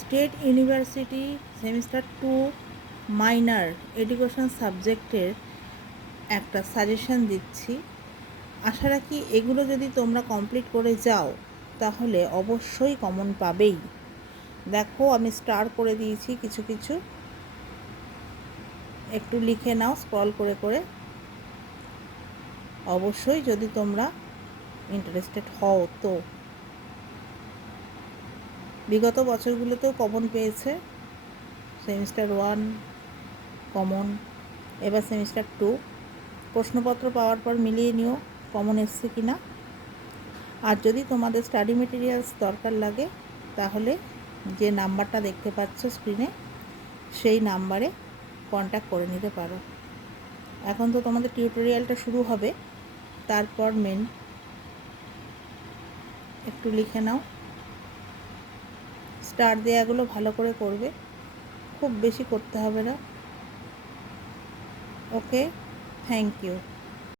State university semester 2 minor education সাবজেক্টের একটা suggestion দিচ্ছি। আশা রাখি এগুলো যদি তোমরা কমপ্লিট করে যাও তাহলে অবশ্যই কমন পাবেই। দেখো আমি স্টার করে দিয়েছি কিছু কিছু, একটু লিখে নাও স্ক্রল করে করে। অবশ্যই যদি তোমরা ইন্টারেস্টেড হও তো। বিগত বছরগুলোতেও কমন পেয়েছে, সেমিস্টার 1 কমন, এবার সেমিস্টার 2। প্রশ্নপত্র পাওয়ার পর মিলিয়ে নিও কমন এসছে কি না। আর যদি তোমাদের স্টাডি মেটেরিয়ালস দরকার লাগে তাহলে যে নাম্বারটা দেখতে পাচ্ছ স্ক্রিনে সেই নাম্বারে কন্ট্যাক্ট করে নিতে পারো। এখন তো তোমাদের টিউটোরিয়ালটা শুরু হবে, তারপর মেন। একটু লিখে নাও, স্টার দেওয়াগুলো ভালো করে করবে, খুব বেশি করতে হবে না। ওকে, থ্যাংক ইউ।